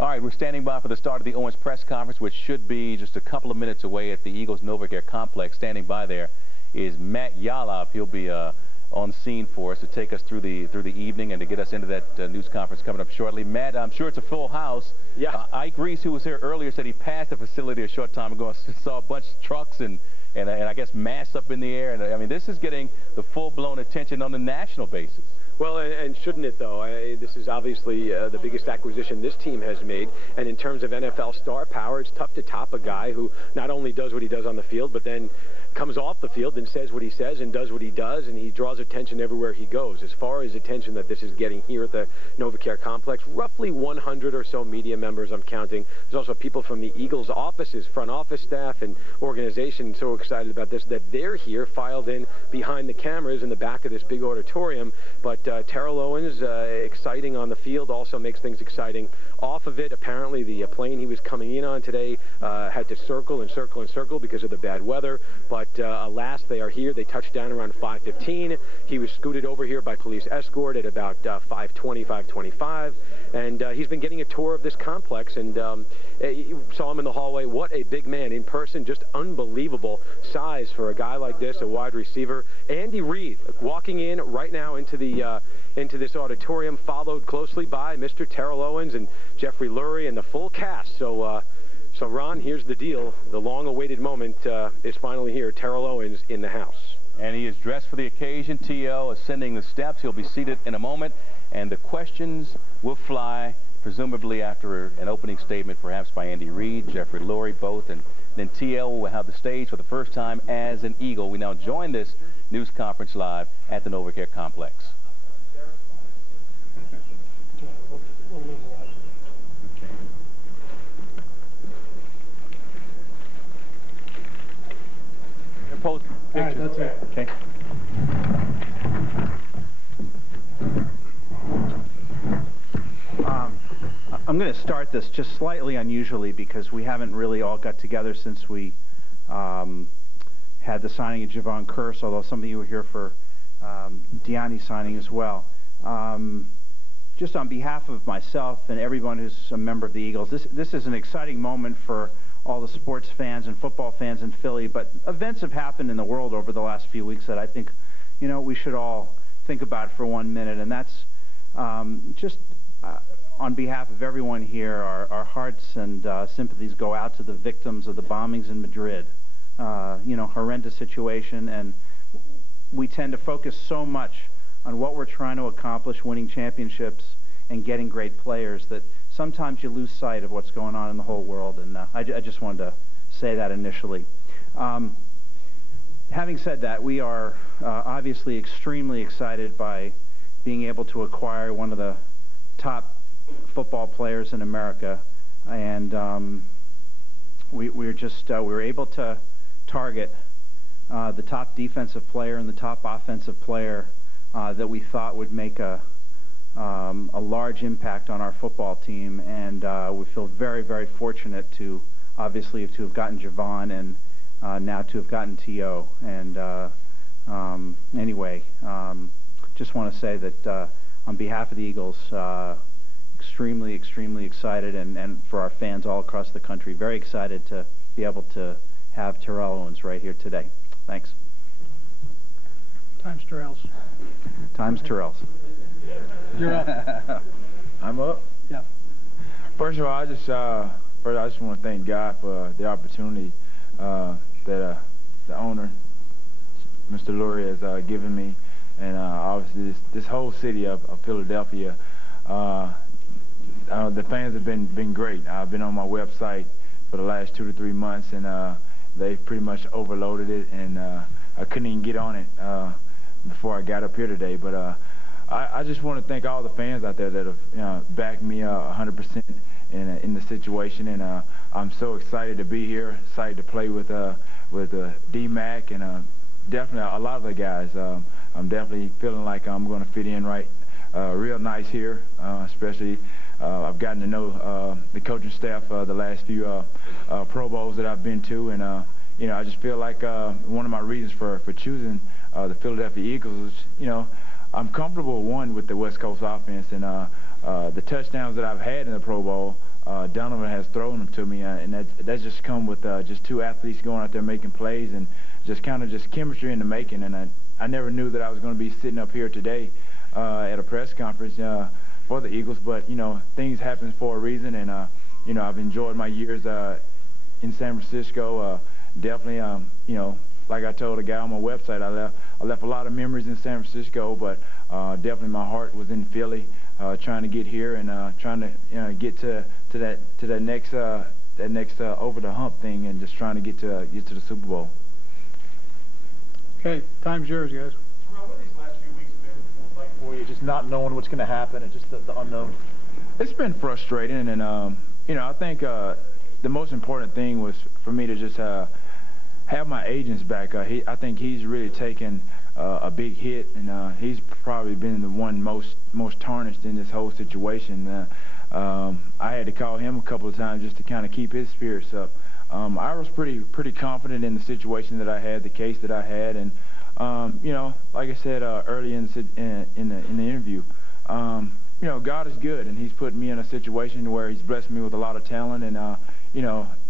All right, we're standing by for the start of the Owens press conference, which should be just a couple of minutes away at the Eagles NovaCare Complex. Standing by there is Matt Yallof. He'll be on scene for us to take us through the evening and to get us into that news conference coming up shortly. Matt, I'm sure it's a full house. Yeah. Ike Reese, who was here earlier, said he passed the facility a short time ago and saw a bunch of trucks and I guess masks up in the air. And I mean, this is getting the full-blown attention on the national basis. Well, and shouldn't it, though? This is obviously the biggest acquisition this team has made. And in terms of NFL star power, it's tough to top a guy who not only does what he does on the field, but then comes off the field and says what he says and does what he does, and he draws attention everywhere he goes. As far as attention that this is getting here at the NovaCare Complex, roughly 100 or so media members I'm counting. There's also people from the Eagles offices, front office staff and organization so excited about this that they're here filed in behind the cameras in the back of this big auditorium. But Terrell Owens, exciting on the field, also makes things exciting off of it. Apparently the plane he was coming in on today had to circle and circle and circle because of the bad weather. But alas, they are here. They touched down around 5:15. He was scooted over here by police escort at about 5:20, 5:25. And he's been getting a tour of this complex, and you saw him in the hallway. What a big man in person, just unbelievable size for a guy like this, a wide receiver. Andy Reid walking in right now into this auditorium, followed closely by Mr. Terrell Owens and Jeffrey Lurie and the full cast. So Ron, here's the deal. The long-awaited moment is finally here. Terrell Owens in the house. And he is dressed for the occasion. T.O. ascending the steps. He'll be seated in a moment. And the questions will fly, presumably after an opening statement, perhaps by Andy Reid, Jeffrey Lurie, both. And then T.O. will have the stage for the first time as an Eagle. We now join this news conference live at the NovaCare Complex. Post picture. All right, that's it. Okay. I'm going to start this just slightly unusually because we haven't really all got together since we had the signing of Javon Curse, although some of you were here for Deani signing as well. Just on behalf of myself and everyone who's a member of the Eagles, this is an exciting moment for all the sports fans and football fans in Philly, but events have happened in the world over the last few weeks that I think, you know, we should all think about for 1 minute, and that's just on behalf of everyone here, our hearts and sympathies go out to the victims of the bombings in Madrid. You know, horrendous situation, and we tend to focus so much on what we're trying to accomplish, winning championships and getting great players, that sometimes you lose sight of what's going on in the whole world, and I just wanted to say that initially. Having said that, we are obviously extremely excited by being able to acquire one of the top football players in America, and we were able to target the top defensive player and the top offensive player that we thought would make a large impact on our football team, and we feel very, very fortunate to obviously to have gotten Javon and now to have gotten T.O. And anyway, just want to say that on behalf of the Eagles, extremely, extremely excited, and for our fans all across the country, very excited to be able to have Terrell Owens right here today. Thanks. Times Terrell's. Times Terrell's. You're up. I'm up? Yeah. First of all, I just want to thank God for the opportunity that the owner, Mr. Lurie, has given me, and obviously this whole city of Philadelphia. The fans have been great. I've been on my website for the last 2 to 3 months, and they've pretty much overloaded it, and I couldn't even get on it before I got up here today. But I just want to thank all the fans out there that have backed me 100% in the situation, and I'm so excited to be here, excited to play with D-Mac and definitely a lot of the guys. I'm definitely feeling like I'm going to fit in real nice here, especially I've gotten to know the coaching staff the last few Pro Bowls that I've been to, and you know, I just feel like one of my reasons for choosing the Philadelphia Eagles is, you know, I'm comfortable with the West Coast offense, and the touchdowns that I've had in the Pro Bowl, Donovan has thrown them to me, and that's just come with just two athletes going out there making plays and just kind of just chemistry in the making. And I never knew that I was going to be sitting up here today at a press conference for the Eagles, but things happen for a reason, and I've enjoyed my years in San Francisco. Definitely, like I told a guy on my website, I left a lot of memories in San Francisco, but definitely my heart was in Philly, trying to get here and trying to get to that next over the hump thing, and just trying to get to the Super Bowl. Okay, time's yours, guys. Terrell, what have these last few weeks been like for you? Just not knowing what's going to happen and just the unknown. It's been frustrating, and I think the most important thing was for me to just have my agents back. I think he's really taken a big hit, and he's probably been the one most tarnished in this whole situation. I had to call him a couple of times just to kind of keep his spirits up. I was pretty confident in the situation that I had, the case that I had, and like I said earlier in the interview, God is good, and He's put me in a situation where He's blessed me with a lot of talent, and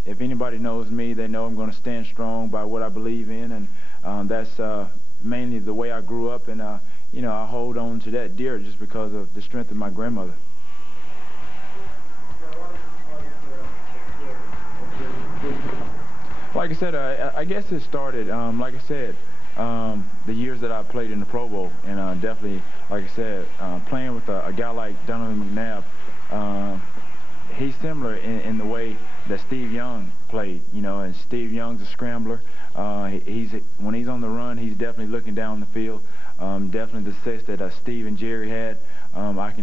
if anybody knows me, they know I'm going to stand strong by what I believe in, and that's mainly the way I grew up, and I hold on to that dear just because of the strength of my grandmother. Like I said, I guess it started, like I said, the years that I played in the Pro Bowl, and definitely, like I said, playing with a guy like Donovan McNabb, he's similar in the way that Steve Young played, and Steve Young's a scrambler. When he's on the run, he's definitely looking down the field. Definitely the success that Steve and Jerry had, I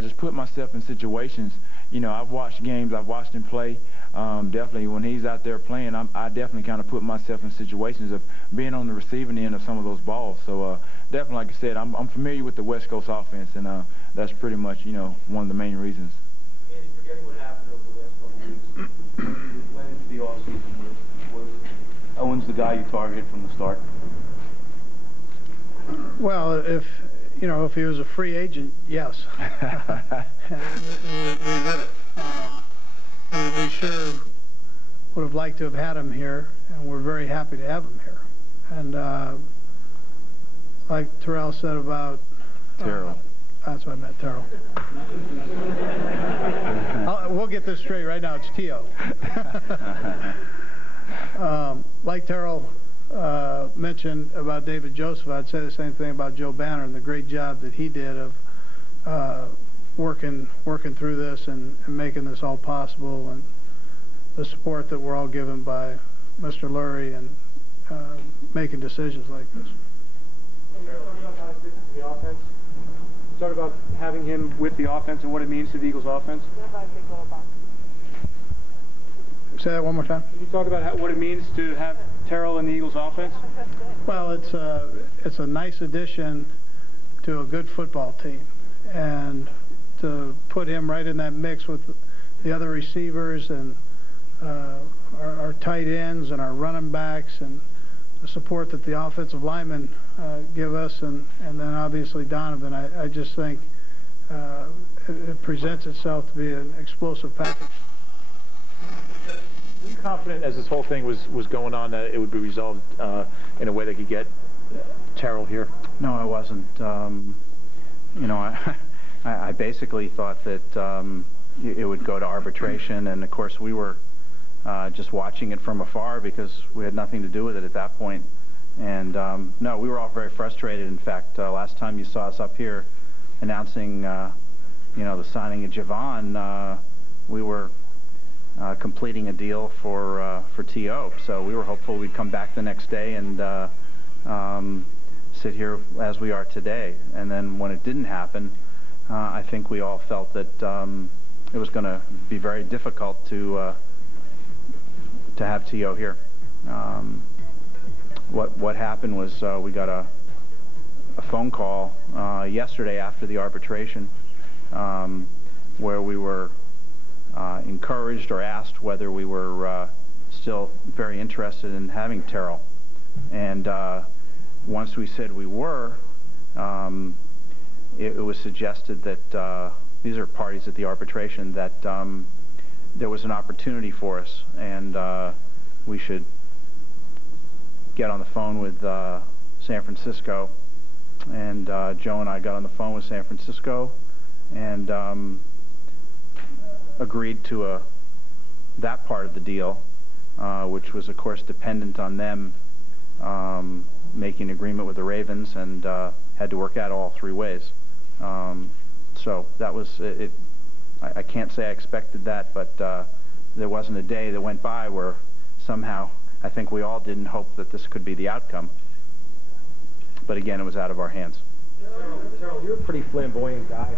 just put myself in situations. I've watched games, I've watched him play. Definitely when he's out there playing, I definitely kind of put myself in situations of being on the receiving end of some of those balls. So definitely, like I said, I'm familiar with the West Coast offense, and that's pretty much, one of the main reasons. Andy, forgetting what happened over the last couple of weeks, when you went into the offseason, was Owens the guy you targeted from the start? Well, if he was a free agent, yes. We sure would have liked to have had him here, and we're very happy to have him here. And like Terrell said about Terrell. That's what I meant, Terrell. We'll get this straight right now. It's T.O. Like Terrell mentioned about David Joseph, I'd say the same thing about Joe Banner and the great job that he did of working through this and making this all possible, and the support that we're all given by Mr. Lurie and making decisions like this. Talk about having him with the offense and what it means to the Eagles offense. Say that one more time. Can you talk about what it means to have Terrell in the Eagles offense? Well, it's a nice addition to a good football team, and to put him right in that mix with the other receivers and our tight ends and our running backs, and the support that the offensive linemen give us, and then obviously Donovan, I just think it presents itself to be an explosive package. Were you confident as this whole thing was going on that it would be resolved in a way that could get Terrell here? No, I wasn't. I basically thought that it would go to arbitration, and of course we were just watching it from afar because we had nothing to do with it at that point. And no, we were all very frustrated. In fact, last time you saw us up here announcing, the signing of Javon, we were completing a deal for T.O. So we were hopeful we'd come back the next day and sit here as we are today. And then when it didn't happen, I think we all felt that it was going to be very difficult to have T.O. here. What happened was we got a phone call yesterday after the arbitration where we were encouraged or asked whether we were still very interested in having Terrell. And once we said we were, it was suggested that these are parties at the arbitration, that there was an opportunity for us, and we should get on the phone with San Francisco. And Joe and I got on the phone with San Francisco and agreed to that part of the deal, which was, of course, dependent on them making an agreement with the Ravens, and had to work out all three ways. So that was it. I can't say I expected that, but there wasn't a day that went by where somehow I think we all didn't hope that this could be the outcome. But again, it was out of our hands. Terrell, you're a pretty flamboyant guy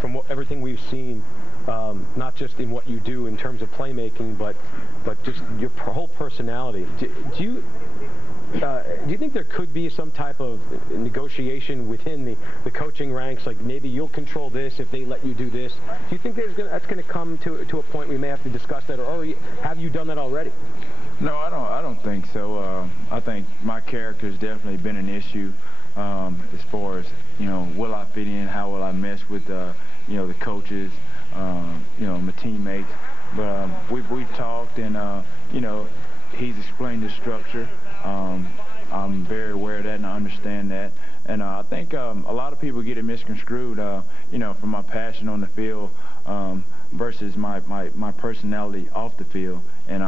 from everything we've seen, not just in what you do in terms of playmaking, but just your whole personality. Do you think there could be some type of negotiation within the coaching ranks, like maybe you'll control this if they let you do this? Do you think that's going to come to a point we may have to discuss that, or have you done that already? No, I don't think so. I think my character has definitely been an issue as far as, will I fit in, how will I mesh with, the coaches, my teammates. But we've talked, and, he's explained the structure. I'm very aware of that, and I understand that. And I think a lot of people get it misconstrued, from my passion on the field versus my personality off the field. And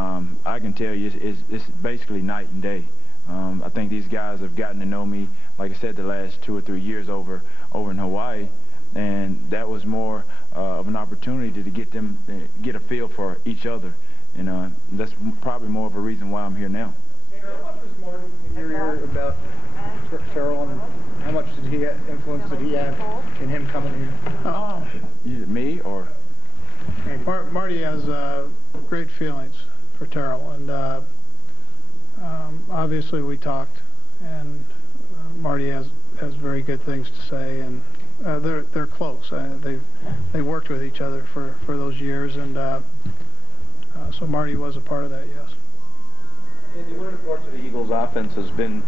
I can tell you it's basically night and day. I think these guys have gotten to know me, like I said, the last 2 or 3 years over in Hawaii, and that was more of an opportunity to get them get a feel for each other. And that's probably more of a reason why I'm here now. How much was Marty in your ear about Terrell, and how much influence did he have in him coming here? Me or? Marty has great feelings for Terrell, and obviously we talked, and Marty has very good things to say, and they're close. They worked with each other for those years, and so Marty was a part of that, yes. Andy, one of the parts of the Eagles' offense has been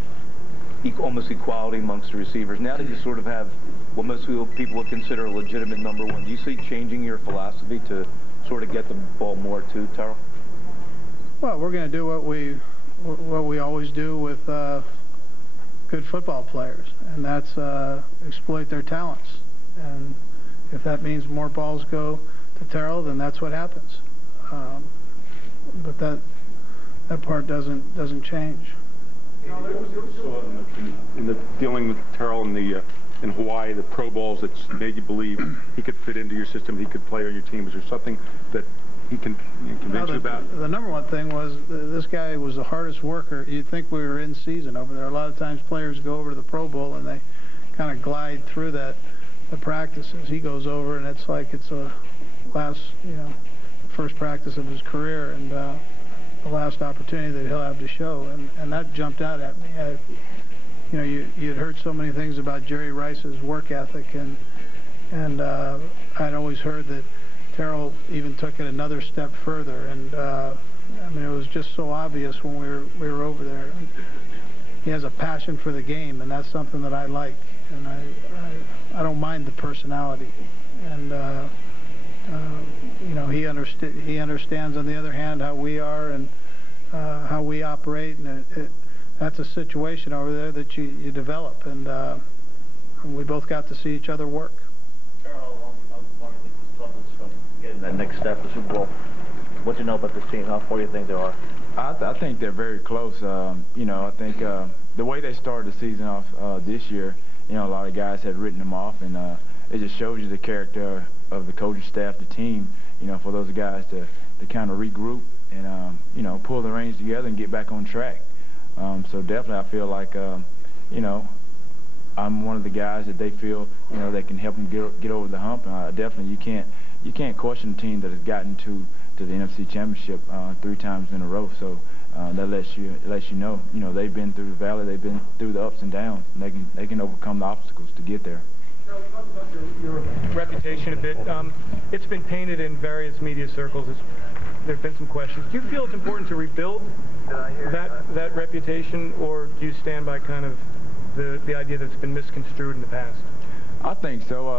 almost equality amongst the receivers. Now that you sort of have what most people would consider a legitimate number one, do you see changing your philosophy to sort of get the ball more to Terrell? Well, we're going to do what we always do with good football players, and that's exploit their talents. And if that means more balls go to Terrell, then that's what happens. But that part doesn't change. In the dealing with Terrell in Hawaii, the Pro Bowls that made you believe he could fit into your system, he could play on your team. Is there something that he can convince you about? The number one thing was this guy was the hardest worker. You'd think we were in season over there. A lot of times players go over to the Pro Bowl and they kind of glide through the practices. He goes over and it's like it's a first practice of his career, and the last opportunity that he'll have to show, and that jumped out at me. You'd heard so many things about Jerry Rice's work ethic, and I'd always heard that Terrell even took it another step further, and I mean, it was just so obvious when we were over there. He has a passion for the game, and that's something that I like, and I don't mind the personality, and he understands, on the other hand, how we are and how we operate, and that's a situation over there that you develop, and we both got to see each other work. Terrell, from getting that next step, the Super Bowl. What do you know about this team? How far do you think they are? I think they're very close. I think the way they started the season off this year, a lot of guys had written them off, and it just shows you the character of the coaching staff, the team, for those guys to kind of regroup and, pull the reins together and get back on track. So definitely I feel like, I'm one of the guys that they feel, that can help them get over the hump. Definitely you can't question a team that has gotten to the NFC Championship 3 times in a row. So that lets you know, they've been through the valley, they've been through the ups and downs, and they can overcome the obstacles to get there. Talk about your reputation a bit. It's been painted in various media circles. There have been some questions. Do you feel it's important to rebuild that reputation, or do you stand by kind of the idea that it's been misconstrued in the past? I think so.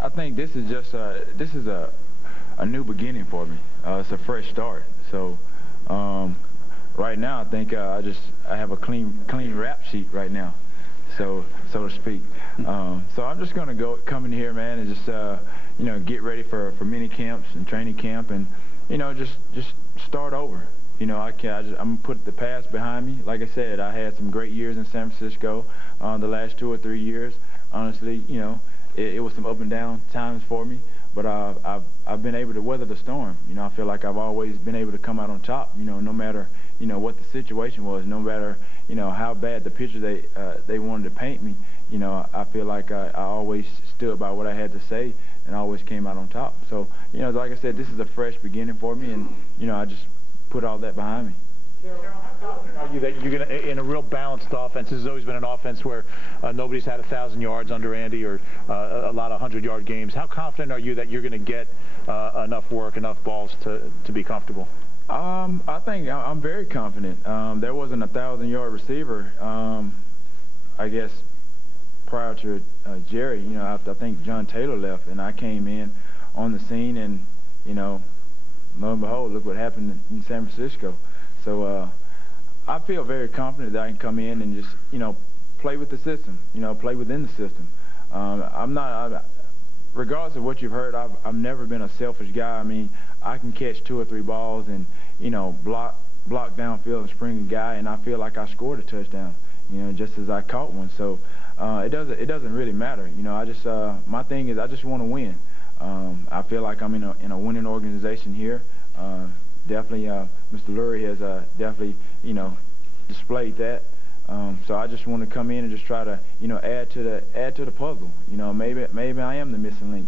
I think this is just a a new beginning for me. It's a fresh start. So right now, I think I have a clean rap sheet right now, so to speak. So I'm just gonna come in here, man, and just you know, get ready for mini camps and training camp, and you know, just start over. You know, I'm gonna put the past behind me. Like I said, I had some great years in San Francisco. The last 2 or 3 years, honestly, you know, it was some up and down times for me. But I've been able to weather the storm. You know, I feel like I've always been able to come out on top. You know, no matter, you know, what the situation was, no matter, you know, how bad the picture they wanted to paint me. You know, I feel like I always stood by what I had to say and always came out on top. So, you know, like I said, this is a fresh beginning for me, and you know, I just put all that behind me. Argue that you're going to, in a real balanced offense, this has always been an offense where nobody's had 1,000 yards under Andy, or a lot of 100-yard games. How confident are you that you're going to get enough work, enough balls to be comfortable? I think I'm very confident. There wasn't a 1,000-yard receiver, I guess, prior to Jerry. You know, after I think John Taylor left, and I came in on the scene, and you know, lo and behold, look what happened in San Francisco. So I feel very confident that I can come in and just, you know, play with the system, you know, play within the system. Regardless of what you've heard, I've never been a selfish guy. I mean, I can catch 2 or 3 balls and, you know, block downfield and spring a guy, and I feel like I scored a touchdown, you know, just as I caught one. So it doesn't really matter. You know, I just my thing is I just want to win. I feel like I'm in a winning organization here. Definitely, Mr. Lurie has definitely, you know, displayed that. So I just want to come in and just try to, you know, add to the puzzle. You know, maybe I am the missing link.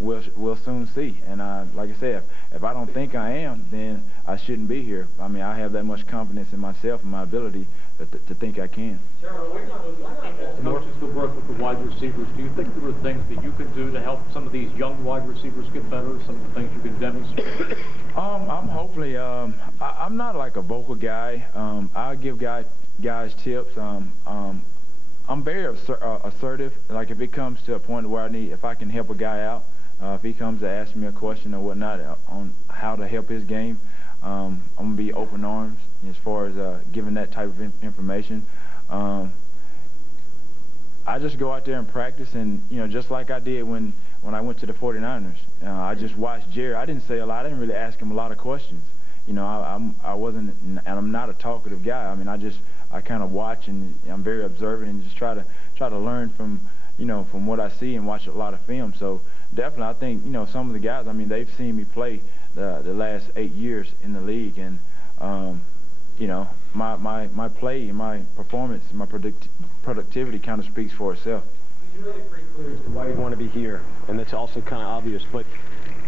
We'll soon see. And like I said, if I don't think I am, then I shouldn't be here. I mean, I have that much confidence in myself and my ability to think I can. Terrell, coaches to work with the wide receivers. Do you think there are things that you can do to help some of these young wide receivers get better? Some of the things you can demonstrate? I'm hopefully. I'm not like a vocal guy. I'll give guys tips. I'm very assertive. Like if it comes to a point where if I can help a guy out, if he comes to ask me a question or whatnot on how to help his game, I'm gonna be open arms as far as giving that type of information. I just go out there and practice, and you know, just like I did when I went to the 49ers. I just watched Jerry. I didn't say a lot. I didn't really ask him a lot of questions. You know, I wasn't, and I'm not a talkative guy. I mean, I kind of watch, and I'm very observant, and just try to learn from, you know, from what I see and watch a lot of film. So definitely, I think, you know, some of the guys, I mean, they've seen me play the last 8 years in the league, and you know, my play and my performance, my productivity kind of speaks for itself. You made it pretty clear as to why you want to be here, and that's also kind of obvious. But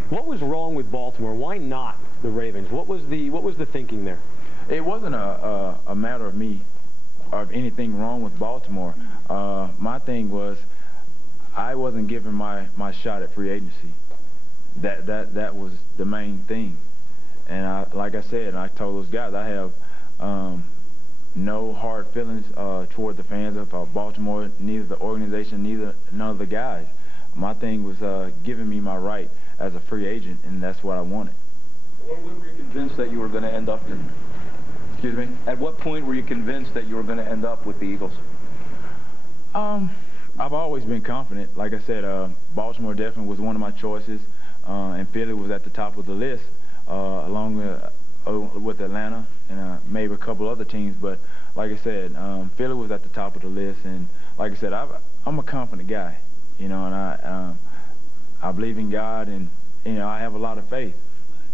what was wrong with Baltimore? Why not the Ravens? What was the thinking there? It wasn't a matter of me or of anything wrong with Baltimore. My thing was I wasn't given my shot at free agency. That was the main thing. And like I said, and I told those guys, I have no hard feelings toward the fans of Baltimore, neither the organization, none of the guys. My thing was giving me my right as a free agent, and that's what I wanted. When were you convinced that you were going to end up here? Excuse me? At what point were you convinced that you were going to end up with the Eagles? I've always been confident. Like I said, Baltimore definitely was one of my choices, and Philly was at the top of the list, along with Atlanta and maybe a couple other teams. But like I said, Philly was at the top of the list, and like I said, I'm a confident guy, you know, and I believe in God, and you know, I have a lot of faith.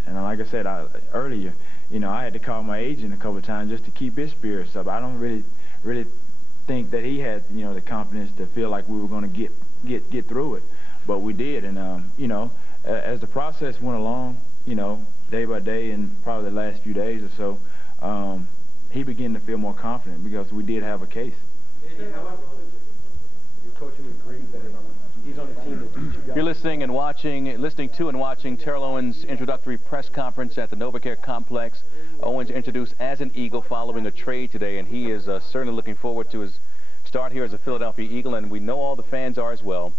And like I said earlier, you know, I had to call my agent a couple of times just to keep his spirits up. I don't really think that he had, you know, the confidence to feel like we were going to get through it, but we did. And you know, as the process went along, you know, day by day, and probably the last few days or so, he began to feel more confident because we did have a case. Your coaching with Green Bay. He's on the team that beat you guys. You're listening to and watching Terrell Owens' introductory press conference at the NovaCare Complex. Owens introduced as an Eagle following a trade today, and he is certainly looking forward to his start here as a Philadelphia Eagle, and we know all the fans are as well.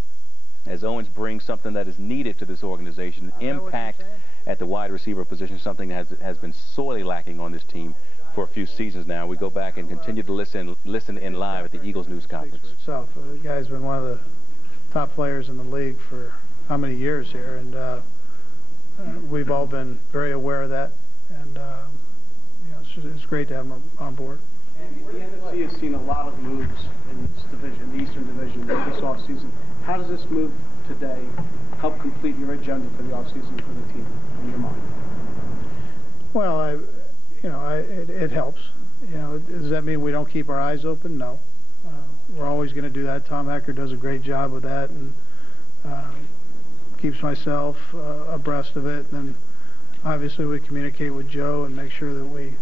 as Owens brings something that is needed to this organization, impact at the wide receiver position, something that has been sorely lacking on this team for a few seasons now. We go back and continue to listen in live at the Eagles news conference. The guy's been one of the top players in the league for how many years here, and we've all been very aware of that, and it's great to have him on board. The NFC has seen a lot of moves in this division, the Eastern Division, this offseason. How does this move today help complete your agenda for the offseason for the team in your mind? Well, it helps. Does that mean we don't keep our eyes open? No. We're always going to do that. Tom Hecker does a great job with that and keeps myself abreast of it. And then obviously we communicate with Joe and make sure that we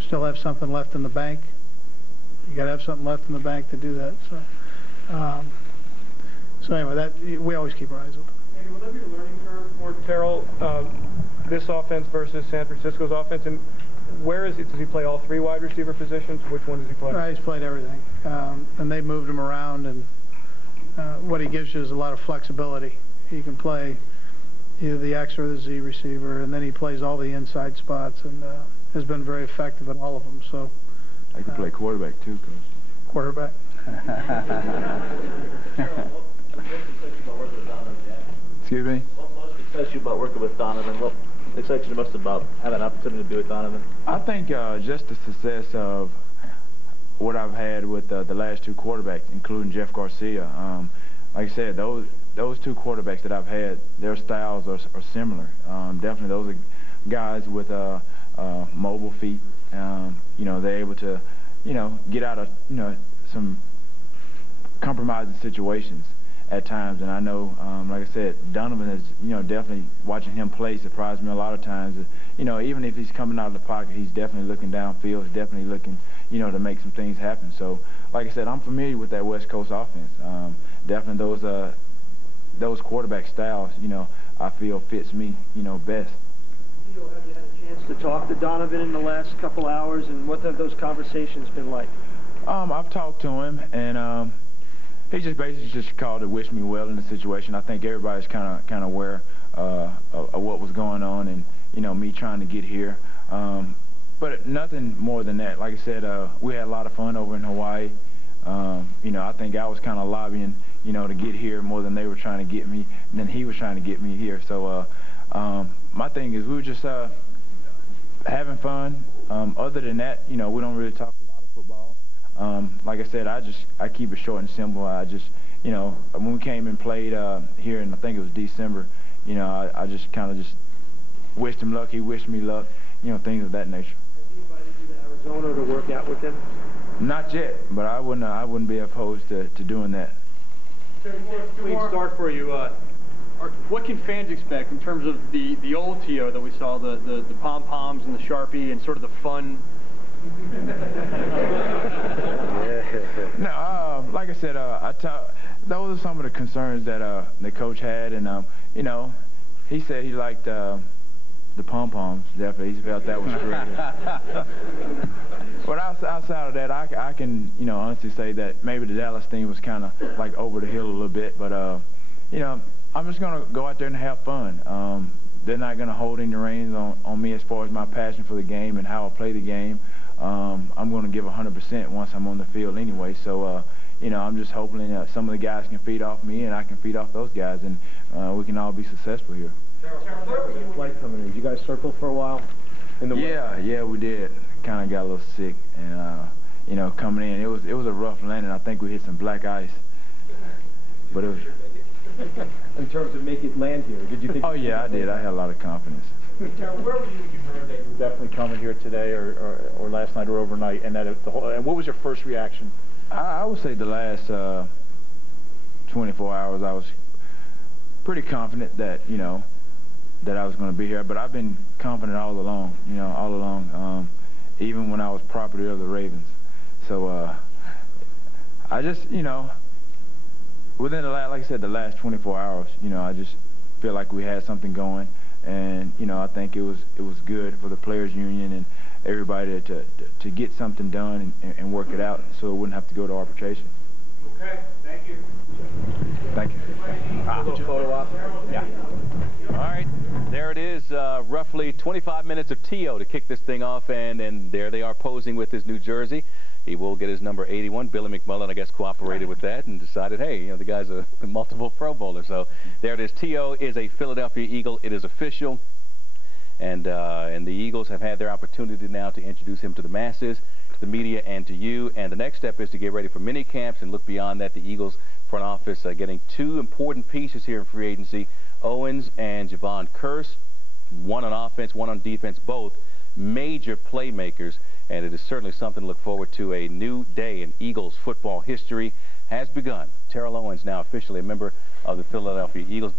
still have something left in the bank. You got to have something left in the bank to do that. So anyway, we always keep our eyes open. Andy, will there be a learning curve for Terrell, this offense versus San Francisco's offense? And where is it? Does he play all three wide receiver positions? Which one does he play? He's played everything. And they moved him around, and what he gives you is a lot of flexibility. He can play either the X or the Z receiver, and then he plays all the inside spots, and has been very effective at all of them. So I can play quarterback too, Coach. Quarterback. Excuse me? What most excites you about working with Donovan? What excites you the most about having an opportunity to be with Donovan? I think just the success of what I've had with the last two quarterbacks, including Jeff Garcia. Like I said, those two quarterbacks that I've had, their styles are similar. Definitely those are guys with mobile feet. They're able to, get out of, some compromising situations at times. And I know, like I said, Donovan is, definitely watching him play surprised me a lot of times. Even if he's coming out of the pocket, he's definitely looking downfield. He's definitely looking, to make some things happen. So, like I said, I'm familiar with that West Coast offense. Definitely those quarterback styles, I feel fits me, best. Have you had a chance to talk to Donovan in the last couple hours, and what have those conversations been like? I've talked to him, and he just basically just called to wish me well in the situation. I think everybody's kind of aware of what was going on, and me trying to get here. But nothing more than that. Like I said, we had a lot of fun over in Hawaii. I think I was kind of lobbying, to get here more than they were trying to get me, and then he was trying to get me here. So my thing is we were just having fun. Other than that, we don't really talk a lot of football. Like I said, I keep it short and simple. I just, when we came and played here, and I think it was December, I just kind of just wished him luck. He wished me luck, things of that nature. Have you invited you to Arizona to work out with him? Not yet, but I wouldn't be opposed to doing that. Clean start for you. What can fans expect in terms of the old T.O. that we saw, the pom-poms and the Sharpie and sort of the fun? No, like I said, those are some of the concerns that the coach had, and he said he liked the pom-poms. Definitely, he felt that was correct. But outside of that, I can honestly say that maybe the Dallas thing was kind of like over the hill a little bit, but I'm just gonna go out there and have fun. They're not gonna hold any reins on me as far as my passion for the game and how I play the game. I'm gonna give 100% once I'm on the field anyway. So I'm just hoping that some of the guys can feed off me and I can feed off those guys, and we can all be successful here. Flight coming in. Did you guys circle for a while? Yeah, we did. Kind of got a little sick, and coming in, it was a rough landing. I think we hit some black ice, but it was. In terms of make it land here, did you think? Oh yeah, I did. I had a lot of confidence. Terrell, where were you when you heard that you were definitely coming here today, or last night, or overnight, and that and what was your first reaction? I would say the last 24 hours, I was pretty confident that that I was going to be here. But I've been confident all along, even when I was property of the Ravens. So I just, within the last, like I said, the last 24 hours, I just feel like we had something going, and I think it was good for the players' union and everybody to get something done and work it out, so it wouldn't have to go to arbitration. Okay, thank you. Thank you. A little photo op. Yeah. All right, there it is, roughly 25 minutes of T.O. to kick this thing off, and there they are posing with his new jersey. He will get his number 81. Billy McMullen, I guess, cooperated with that and decided, hey, you know, the guy's a multiple Pro Bowler. So there it is. T.O. is a Philadelphia Eagle. It is official. And the Eagles have had their opportunity now to introduce him to the masses, to the media, and to you. And the next step is to get ready for mini camps and look beyond that. The Eagles front office getting two important pieces here in free agency, Owens and Javon Curse, one on offense, one on defense, both major playmakers. And it is certainly something to look forward to. A new day in Eagles football history has begun. Terrell Owens now officially a member of the Philadelphia Eagles.